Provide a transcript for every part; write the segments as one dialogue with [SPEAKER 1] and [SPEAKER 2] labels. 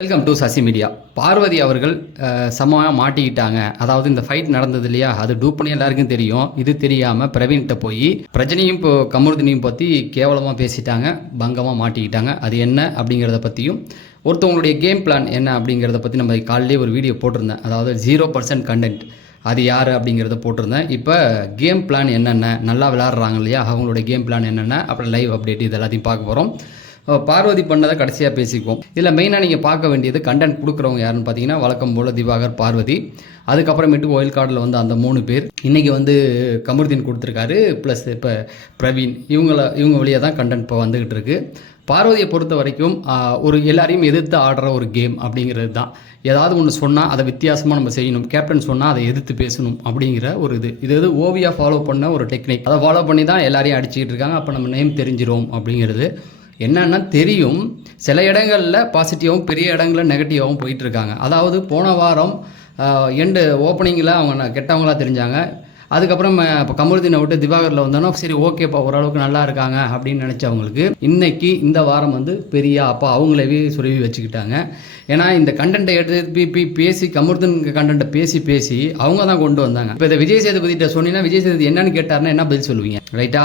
[SPEAKER 1] Welcome to Sasi media Parvathi அவர்கள் சமமாக மாட்டிக்கிட்டாங்க. அதாவது இந்த ஃபைட் நடந்தது இல்லையா? அது டூப் எல்லாருக்கும் தெரியும். இது தெரியாமல் பிரவீன்கிட்ட போய் பிரஜனையும் இப்போ கமருதினியும் பற்றி கேவலமாக பேசிட்டாங்க. பங்கமாக மாட்டிக்கிட்டாங்க. அது என்ன அப்படிங்கிறத பற்றியும் ஒருத்தவங்களுடைய கேம் பிளான் என்ன அப்படிங்கிறத பற்றி நம்ம காலையிலே ஒரு வீடியோ போட்டிருந்தேன். அதாவது ஜீரோ பர்சன்ட் கண்டென்ட் அது யார் அப்படிங்கிறத போட்டிருந்தேன். இப்போ கேம் பிளான் என்னென்ன? நல்லா விளாட்றாங்க இல்லையா? அவங்களுடைய கேம் பிளான் என்னென்ன? அப்புறம் லைவ் அப்டேட் இது எல்லாத்தையும் பார்க்க போகிறோம் பார்வதி பண்ணதை கடைசியாக பேசிக்குவோம். இதில் மெயினாக நீங்கள் பார்க்க வேண்டியது கண்டென்ட் கொடுக்குறவங்க யாருன்னு பார்த்தீங்கன்னா வழக்கம் போல் திவாகர் பார்வதி. அதுக்கப்புறமேட்டு ஒயில் கார்டில் வந்து அந்த மூணு பேர். இன்றைக்கி வந்து கமருதீன் கொடுத்துருக்காரு ப்ளஸ் இப்போ பிரவீன். இவங்கள இவங்க வழியாக தான் கண்டென்ட் இப்போ வந்துக்கிட்டு இருக்குது பார்வதியை பொறுத்த வரைக்கும் ஒரு எல்லாரையும் எதிர்த்து ஆடுற ஒரு கேம் அப்படிங்கிறது தான். ஏதாவது ஒன்று சொன்னால் அதை வித்தியாசமாக நம்ம செய்யணும். கேப்டன் சொன்னால் அதை எதிர்த்து பேசணும் அப்படிங்கிற ஒரு இது. இது இது ஓவியா ஃபாலோ பண்ண ஒரு டெக்னிக் அதை ஃபாலோ பண்ணி தான் எல்லாரையும் அடிச்சுக்கிட்டு இருக்காங்க. அப்போ நம்ம நேம் தெரிஞ்சிரும் அப்படிங்கிறது. என்னன்னா தெரியும் சில இடங்களில் பாசிட்டிவாகவும் பெரிய இடங்களில் நெகட்டிவாகவும் போயிட்டுருக்காங்க. அதாவது போன வாரம் எண்டு ஓப்பனிங்கில் அவங்க கெட்டவங்களாக கெட்டவங்களா தெரிஞ்சாங்க. அதுக்கப்புறம் இப்போ கமருதீனை விட்டு திவாகரில் வந்தோன்னா சரி ஓகேப்பா ஓரளவுக்கு நல்லா இருக்காங்க அப்படின்னு நினச்சவங்களுக்கு இன்னைக்கு இந்த வாரம் வந்து பெரிய அப்பா அவங்களவே சுருவி வச்சுக்கிட்டாங்க. ஏன்னா இந்த கண்டென்ட்டை எடுத்து பேசி கமருதன் கண்டென்ட்டை பேசி பேசி அவங்க தான் கொண்டு வந்தாங்க. இப்போ இதை விஜய் சேதுபதிட்ட சொன்னீங்கன்னா விஜய் சேதுபதி என்னன்னு கேட்டார்னா என்ன பதில் சொல்லுவீங்க? ரைட்டா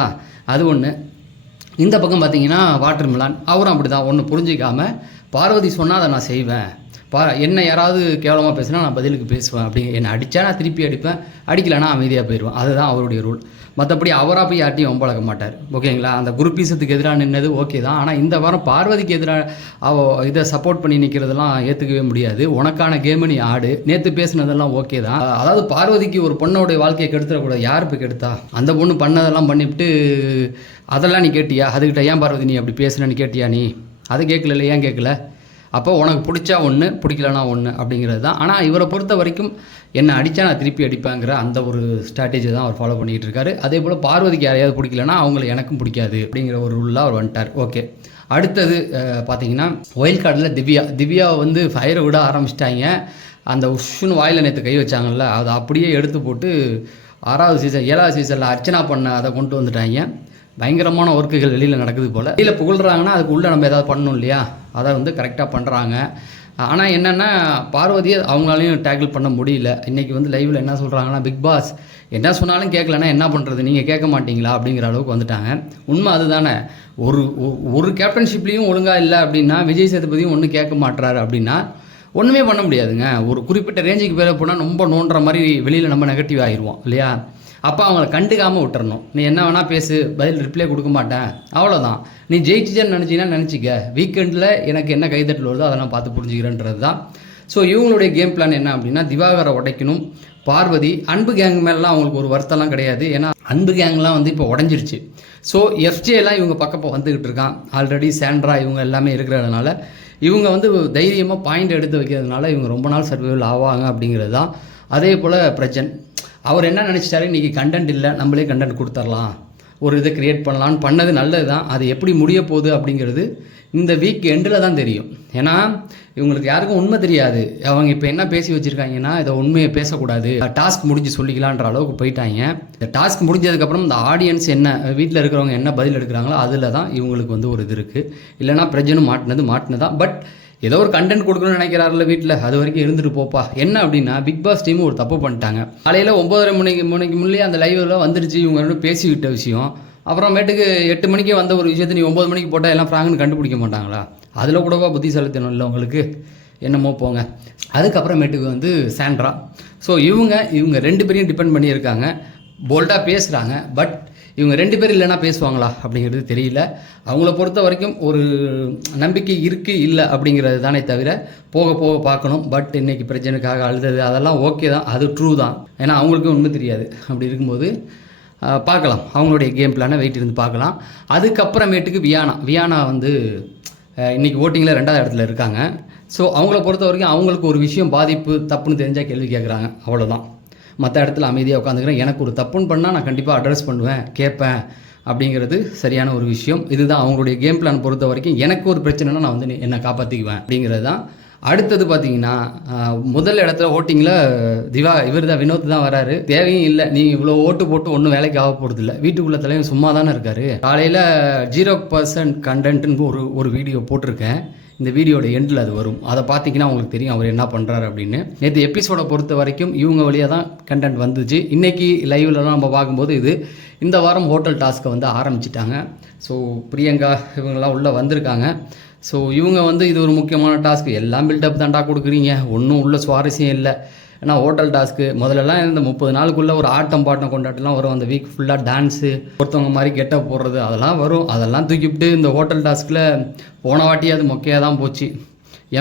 [SPEAKER 1] அது ஒன்று இந்த பக்கம் பார்த்தீங்கன்னா வாட்டர் மிலான் அவரும் அப்படி தான் ஒன்று புரிஞ்சிக்காமல் பார்வதி சொன்னால் அதை நான் செய்வேன். பா என்ன யாராவது கேவலமாக பேசுனா நான் பதிலுக்கு பேசுவேன் அப்படி என்னை அடித்தா நான் திருப்பி அடிப்பேன் அடிக்கலைன்னா அமைதியாக போயிடுவேன் அதுதான் அவருடைய ரூல் மற்றபடி அவராக போய் யார்ட்டையும் ஒம்பழக மாட்டார். ஓகேங்களா? அந்த குருப்பீசத்துக்கு எதிராக நின்னது ஓகே தான். ஆனால் இந்த வாரம் பார்வதிக்கு எதிராக அவ இதை சப்போர்ட் பண்ணி நிற்கிறதெல்லாம் ஏற்றுக்கவே முடியாது. உனக்கான கேம் நீ ஆடு. நேற்று பேசுனதெல்லாம் ஓகே தான். அதாவது பார்வதிக்கு ஒரு பொண்ணோடைய வாழ்க்கையை கெடுத்துடக்கூடாது. யார் இப்போ கெடுத்தா? அந்த பொண்ணு பண்ணதெல்லாம் பண்ணிவிட்டு அதெல்லாம் நீ கேட்டியா? அதுக்கிட்ட ஏன் பார்வதி நீ அப்படி பேசுனேன்னு கேட்டியா நீ? அதை கேட்கல ஏன் கேட்கல? அப்போ உனக்கு பிடிச்சா ஒன்று பிடிக்கலனா ஒன்று அப்படிங்கிறது தான். ஆனால் இவரை பொறுத்த வரைக்கும் என்னை அடித்தா நான் திருப்பி அடிப்பேங்கிற அந்த ஒரு ஸ்ட்ராட்டஜி தான் அவர் ஃபாலோ பண்ணிகிட்டு இருக்காரு. அதே போல் பார்வதிக்கு யாரையாவது பிடிக்கலனா அவங்கள எனக்கும் பிடிக்காது அப்படிங்கிற ஒரு ரூலில் அவர் வந்துட்டார். ஓகே அடுத்தது பார்த்தீங்கன்னா ஒயில் கார்டில் திவ்யா. திவ்யாவை வந்து ஃபயரை விட ஆரம்பிச்சிட்டாங்க. அந்த உஷ்னு வாயில் நேற்று கை வச்சாங்கல்ல அதை அப்படியே எடுத்து போட்டு ஆறாவது சீசன் ஏழாவது சீசனில் அர்ச்சனா பண்ண அதை கொண்டு வந்துட்டாங்க. பயங்கரமான ஒர்க்குகள் வெளியில் நடக்குது போல். வெளியில் புகழ்றாங்கன்னா அதுக்கு உள்ளே நம்ம ஏதாவது பண்ணணும் இல்லையா? அதை வந்து கரெக்டாக பண்ணுறாங்க ஆனால் என்னென்னா பார்வதியை அவங்களாலையும் டேக்கிள் பண்ண முடியல. இன்றைக்கி வந்து லைவில் என்ன சொல்கிறாங்கன்னா பிக் பாஸ் என்ன சொன்னாலும் கேட்கலன்னா என்ன பண்ணுறது நீங்கள் கேட்க மாட்டீங்களா? அப்படிங்கிற அளவுக்கு வந்துட்டாங்க. உண்மை அதுதானே. ஒரு ஒரு கேப்டன்ஷிப்லேயும் ஒழுங்காக இல்லை அப்படின்னா விஜய் சேதுபதியும் ஒன்றும் கேட்க மாட்டுறாரு அப்படின்னா ஒன்றுமே பண்ண முடியாதுங்க. ஒரு குறிப்பிட்ட ரேஞ்சுக்கு பேர போனால் ரொம்ப நோண்டுற மாதிரி வெளியில் நம்ம நெகட்டிவ் ஆகிடுவோம் இல்லையா? அப்போ அவங்கள கண்டுக்காமல் விட்டுறணும். நீ என்ன வேணால் பேசு பதில் ரிப்ளை கொடுக்க மாட்டேன். அவ்வளோதான் நீ ஜெயிச்சிச்சேன்னு நினச்சிங்கன்னா நினச்சிக்க. வீக்கெண்டில் எனக்கு என்ன கைதட்டல் வருதோ அதை நான் பார்த்து புரிஞ்சுக்கிறேன்றது தான் ஸோ இவங்களுடைய கேம் பிளான் என்ன அப்படின்னா திவாகரை உடைக்கணும். பார்வதி அன்பு கேங் மேலாம் அவங்களுக்கு ஒரு வருத்தம்லாம் கிடையாது. ஏன்னா அன்பு கேங்லாம் வந்து இப்போ உடஞ்சிருச்சு. ஸோ எஃப்ஜேலாம் இவங்க பக்கம் வந்துக்கிட்டு இருக்கான். ஆல்ரெடி சாண்ட்ரா இவங்க எல்லாமே இருக்கிறதுனால இவங்க வந்து தைரியமாக பாயிண்ட் எடுத்து வைக்கிறதுனால இவங்க ரொம்ப நாள் சர்வைவல் ஆவாங்க அப்படிங்கிறது தான் அதே போல் பிரஜன். அவர் என்ன நினச்சிட்டாரு? இன்றைக்கி கண்டென்ட் இல்லை நம்மளே கண்டென்ட் கொடுத்துர்லாம். ஒரு இதை க்ரியேட் பண்ணலான்னு பண்ணது நல்லது தான் அது எப்படி முடிய போகுது அப்படிங்கிறது இந்த வீக் எண்டில் தான் தெரியும். ஏன்னா இவங்களுக்கு யாருக்கும் உண்மை தெரியாது. அவங்க இப்போ என்ன பேசி வச்சுருக்காங்கன்னா இதை உண்மையை பேசக்கூடாது. டாஸ்க் முடிஞ்சு சொல்லிக்கலான்ற அளவுக்கு போயிட்டாங்க. இந்த டாஸ்க் முடிஞ்சதுக்கப்புறம் இந்த ஆடியன்ஸ் என்ன வீட்டில் இருக்கிறவங்க என்ன பதில் எடுக்கிறாங்களோ அதில் தான் இவங்களுக்கு வந்து ஒரு இது இருக்குது இல்லைன்னா பிரஜனும் மாட்டினது மாட்டினதான். பட் ஏதோ ஒரு கண்டென்ட் கொடுக்கணும்னு நினைக்கிறாருல வீட்டில் அது வரைக்கும் இருந்துட்டு போப்பா. என்ன அப்படின்னா பிக் பாஸ் டீம் ஒரு தப்பு பண்ணிட்டாங்க. காலையில் ஒம்பதரை மணிக்கு மணிக்கு முன்னே அந்த லைவ்ல வந்துருச்சு இவங்க ரெண்டும் பேசிவிட்ட விஷயம். அப்புறமேட்டுக்கு எட்டு மணிக்கு வந்த ஒரு விஷயத்தை நீ ஒம்பது மணிக்கு போட்டால் எல்லாம் ஃப்ராங்குன்னு கண்டுபிடிக்க மாட்டாங்களா? அதில் கூடவா புத்திசாலித்தனம் இல்லை உங்களுக்கு? என்னமோ போங்க. அதுக்கப்புறமேட்டுக்கு வந்து சாண்ட்ரா ஸோ இவங்க இவங்க ரெண்டு பேரையும் டிபெண்ட் பண்ணியிருக்காங்க. போல்டாக பேசுகிறாங்க பட் இவங்க ரெண்டு பேர் இல்லைன்னா பேசுவாங்களா அப்படிங்கிறது தெரியல. அவங்கள பொறுத்த வரைக்கும் ஒரு நம்பிக்கை இருக்குது இல்லை அப்படிங்கிறது தானே தவிர போக போக பார்க்கணும். பட் இன்னைக்கு பிரச்சனைக்காக அழுதது அதெல்லாம் ஓகே தான். அது ட்ரூ தான். ஏன்னா அவங்களுக்கும் ஒன்றும் தெரியாது. அப்படி இருக்கும்போது பார்க்கலாம். அவங்களுடைய கேம் பிளானை வெயிட் இருந்து பார்க்கலாம். அதுக்கப்புறமேட்டுக்கு வியானா. வியானா வந்து இன்றைக்கி இன்னைக்கு ஓட்டிங்கில் ரெண்டாவது இடத்துல இருக்காங்க. ஸோ அவங்கள பொறுத்த வரைக்கும் அவங்களுக்கு ஒரு விஷயம் பாதிப்பு தப்புன்னு தெரிஞ்சால் கேள்வி கேட்குறாங்க அவ்வளோதான் மற்ற இடத்துல அமைதியாக உட்காந்துக்கிறேன். எனக்கு ஒரு தப்புன்னு பண்ணால் நான் கண்டிப்பாக அட்ரஸ் பண்ணுவேன் கேட்பேன் அப்படிங்கிறது சரியான ஒரு விஷயம். இதுதான் அவங்களுடைய கேம் பிளான் பொறுத்த வரைக்கும். எனக்கு ஒரு பிரச்சனைனா நான் வந்து நீ- என்னை காப்பாற்றிக்குவேன் அப்படிங்கிறது தான். அடுத்தது பார்த்தீங்கன்னா முதல் இடத்துல ஓட்டிங்கில் திவா இவர் தான் வினோத் தான் வராரு. தேவையும் இல்லை. நீ இவ்வளோ ஓட்டு போட்டு ஒன்றும் வேலைக்கு ஆக போகிறது இல்லை வீட்டுக்குள்ள தலைவன் சும்மா தானே இருக்காரு. காலையில் ஜீரோ பர்சன்ட் கண்டென்ட்னு ஒரு ஒரு வீடியோ போட்டிருக்கேன். இந்த வீடியோட எண்டில் அது வரும். அதை பார்த்தீங்கன்னா உங்களுக்கு தெரியும் அவர் என்ன பண்ணுறாரு அப்படின்னு. நேற்று எபிசோடை பொறுத்த வரைக்கும் இவங்க வழியாக தான் கண்டென்ட் வந்துச்சு. இன்றைக்கி லைவ்லலாம் நம்ம பார்க்கும்போது இது இந்த வாரம் ஹோட்டல் டாஸ்க்கை வந்து ஆரம்பிச்சிட்டாங்க. ஸோ பிரியங்கா இவங்கெல்லாம் உள்ளே வந்திருக்காங்க. ஸோ இவங்க வந்து இது ஒரு முக்கியமான டாஸ்க் எல்லாம் பில்டப் தாண்டா கொடுக்குறீங்க. ஒன்றும் உள்ள சுவாரஸ்யம் இல்லை. ஏன்னா ஹோட்டல் டாஸ்க்கு முதல்லலாம் இந்த முப்பது நாளுக்குள்ளே ஒரு ஆட்டம் பாட்டம் கொண்டாட்டம்லாம் வரும். அந்த வீக் ஃபுல்லாக டான்ஸு ஒருத்தவங்க மாதிரி கெட்டப் போடுறது அதெல்லாம் வரும். அதெல்லாம் தூக்கிவிட்டு இந்த ஹோட்டல் டாஸ்கில் போன வாட்டி அது மொக்கையாக தான் போச்சு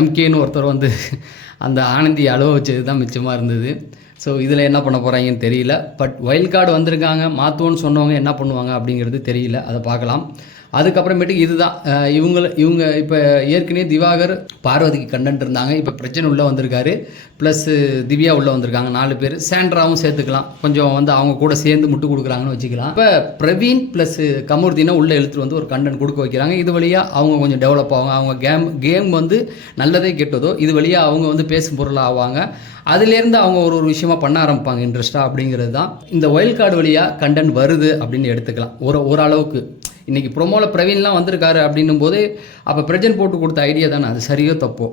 [SPEAKER 1] எம்கேன்னு ஒருத்தர் வந்து அந்த ஆனந்தி அழுவ வச்சது தான் மிச்சமாக இருந்தது. ஸோ இதில் என்ன பண்ண போகிறாங்கன்னு தெரியல. பட் வைல்ட் கார்டு வந்திருக்காங்க. மாற்றுவோன்னு சொன்னவங்க என்ன பண்ணுவாங்க அப்படிங்கிறது தெரியல. அதை பார்க்கலாம். அதுக்கப்புறமேட்டுக்கு இதுதான். இவங்க இவங்க இப்போ ஏற்கனவே திவாகர் பார்வதிக்கு கண்டென்ட் இருந்தாங்க. இப்போ பிரச்சனை உள்ளே வந்திருக்காரு. ப்ளஸ் திவ்யா உள்ளே வந்திருக்காங்க. நாலு பேர். சாண்ட்ராவும் சேர்த்துக்கலாம். கொஞ்சம் வந்து அவங்க கூட சேர்ந்து முட்டு கொடுக்குறாங்கன்னு வச்சுக்கலாம். இப்போ பிரவீன் ப்ளஸ் கமூர்த்தினா உள்ளே எழுத்துட்டு வந்து ஒரு கண்டென்ட் கொடுக்க வைக்கிறாங்க. இது வழியாக அவங்க கொஞ்சம் டெவலப் ஆவாங்க. அவங்க கேம் கேம் வந்து நல்லதே கெட்டதோ இது வழியாக அவங்க வந்து பேசும் பொருளாக ஆவாங்க. அதுலேருந்து அவங்க ஒரு ஒரு விஷயமா பண்ண ஆரம்பிப்பாங்க. இன்ட்ரெஸ்ட்டாக அப்படிங்கிறது தான். இந்த ஒயில் கார்டு வழியாக கண்டென்ட் வருது அப்படின்னு எடுத்துக்கலாம். ஒரு ஓரளவுக்கு இன்றைக்கி ப்ரொமோவில் பிரவீன்லாம் வந்திருக்காரு அப்படின்னும் போது அப்போ பிரஜன் போட்டு கொடுத்த ஐடியா தானே அது சரியோ தப்போ?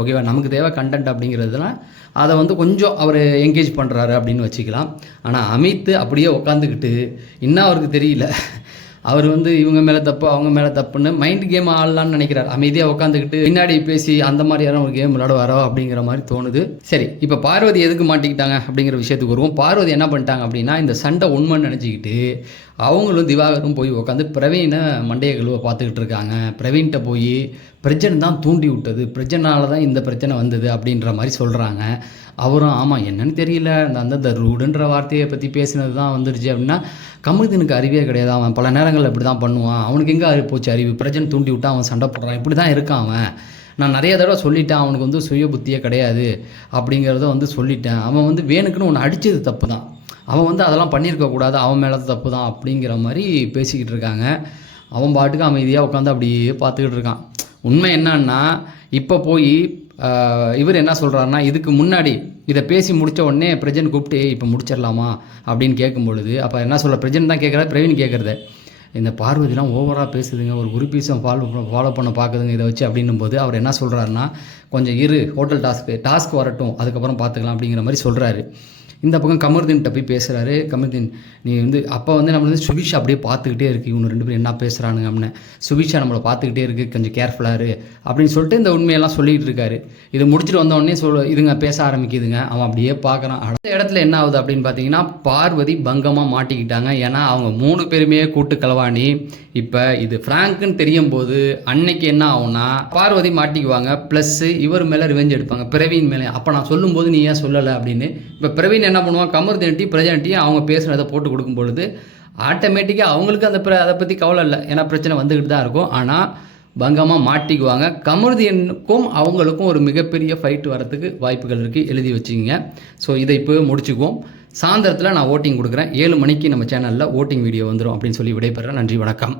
[SPEAKER 1] ஓகேவா நமக்கு தேவை கண்டென்ட் அப்படிங்கிறதுலாம் அதை வந்து கொஞ்சம் அவர் என்கேஜ் பண்ணுறாரு அப்படின்னு வச்சுக்கலாம். ஆனால் அமித் அப்படியே உட்காந்துக்கிட்டு இன்னும் அவருக்கு தெரியல. அவர் வந்து இவங்க மேலே தப்பு அவங்க மேலே தப்புன்னு மைண்ட் கேம் ஆடலான்னு நினைக்கிறார். அமைதியாக உட்காந்துக்கிட்டு பின்னாடி பேசி அந்த மாதிரி யாரும் ஒரு கேம் விளையாடுவாரோ அப்படிங்கிற மாதிரி தோணுது. சரி இப்போ பார்வதி எதுக்கு மாட்டிக்கிட்டாங்க அப்படிங்கிற விஷயத்துக்கு வருவோம். பார்வதி என்ன பண்ணிட்டாங்க அப்படின்னா இந்த சண்டை உண்மைன்னு நினச்சிக்கிட்டு அவங்களும் திவாகரும் போய் உட்காந்து பிரவீனை மண்டைய கழுவை பார்த்துக்கிட்டு இருக்காங்க. பிரவீன்கிட்ட போய் பிரச்சனை தான் தூண்டி விட்டது. பிரச்சனால தான் இந்த பிரச்சனை வந்தது அப்படின்ற மாதிரி சொல்கிறாங்க அவரும் ஆமாம் என்னன்னு தெரியல. அந்த அந்த ரூடுன்ற வார்த்தையை பற்றி பேசினது தான் வந்துருச்சு அப்படின்னா கமுதினுக்கு அறிவே கிடையாது. அவன் பல நேரங்களில் இப்படி தான் பண்ணுவான். அவனுக்கு எங்கே அறிவு போச்சு? அறிவு பிரச்சனை தூண்டி விட்டா அவன் சண்டை போடுறான். இப்படி தான் இருக்கான் அவன். நான் நிறைய தடவை சொல்லிட்டேன் அவனுக்கு வந்து சுய புத்தியே கிடையாது அப்படிங்கிறத வந்து சொல்லிட்டேன். அவன் வந்து வேணுக்குன்னு ஒன்று அடித்தது தப்பு தான் அவன் வந்து அதெல்லாம் பண்ணியிருக்கக்கூடாது அவன் மேலே தப்பு தான் அப்படிங்கிற மாதிரி பேசிக்கிட்டு இருக்காங்க. அவன் பாட்டுக்கு அமைதியாக உட்காந்து அப்படியே பார்த்துக்கிட்டு இருக்கான். உண்மை என்னன்னா இப்போ போய் இவர் என்ன சொல்கிறாருன்னா இதுக்கு முன்னாடி இதை பேசி முடித்த உடனே பிரஜன் கூப்பிட்டு இப்போ முடிச்சிடலாமா? அப்படின்னு கேட்கும் பொழுது அப்போ என்ன சொல்கிற பிரஜன் தான் கேட்குறாரு பிரவீன் கேட்குறது. இந்த பார்வதிலாம் ஓவராக பேசுதுங்க ஒரு குருபீஸும் ஃபாலோ ஃபாலோ பண்ண பார்க்குதுங்க இதை வச்சு அப்படின்னும் போது அவர் என்ன சொல்கிறாருன்னா கொஞ்சம் இரு ஹோட்டல் டாஸ்க்கு டாஸ்க் வரட்டும் அதுக்கப்புறம் பார்த்துக்கலாம் அப்படிங்கிற மாதிரி சொல்கிறாரு இந்த பக்கம் கமருதீன்கிட்ட போய் பேசுகிறாரு கமருதீன் நீ வந்து அப்போ வந்து நம்ம வந்து சுபிஷா அப்படியே பார்த்துக்கிட்டே இருக்குது இவனு ரெண்டு பேரும் என்ன பேசுகிறானுங்க அப்படின்னு. சுபிஷா நம்மளை பார்த்துக்கிட்டே இருக்குது கொஞ்சம் கேர்ஃபுல்லாக இரு அப்படின்னு சொல்லிட்டு இந்த உண்மையெல்லாம் சொல்லிகிட்டு இருக்காரு. இது முடிச்சுட்டு வந்தோடனே சொல் இதுங்க பேச ஆரம்பிக்குதுங்க. அவன் அப்படியே பார்க்குறான். அடுத்த இடத்துல என்ன ஆகுது அப்படின்னு பார்த்தீங்கன்னா பார்வதி பங்கமாக மாட்டிக்கிட்டாங்க. ஏன்னா அவங்க மூணு பேருமே கூட்டு கலவாணி இப்போ இது ஃப்ராங்க்குன்னு தெரியும் போது அன்னைக்கு என்ன ஆகும்னா பார்வதி மாட்டிக்குவாங்க. ப்ளஸ் இவர் மேலே ரிவெஞ்ச் எடுப்பாங்க. பிரவீன் மேலே. அப்போ நான் சொல்லும்போது நீ ஏன் சொல்லலை அப்படின்னு. இப்போ பிரவீன் என்ன பண்ணுவான்? கமர்தன்ட்டி பிரஜன்ட்டி அவங்க பேசுனதை போட்டு கொடுக்கும் பொழுது ஆட்டோமேட்டிக்காக அவங்களுக்கு அந்த பிர- அதை பற்றி கவலை இல்லை. ஏன்னா பிரச்சனை வந்துக்கிட்டு தான் இருக்கும். ஆனால் பங்கமாக மாட்டிக்குவாங்க. கமருதீனுக்கும் அவங்களுக்கும் ஒரு மிகப்பெரிய ஃபைட் வரத்துக்கு வாய்ப்புகள் இருக்குது எழுதி வச்சுக்கிங்க. ஸோ இதை இப்போ முடிச்சுக்குவோம். சாயந்தரத்தில் நான் ஓட்டிங் கொடுக்குறேன். ஏழு மணிக்கு நம்ம சேனலில் ஓட்டிங் வீடியோ வந்துடும் அப்படின்னு சொல்லி விடைபெறேன் நன்றி வணக்கம்.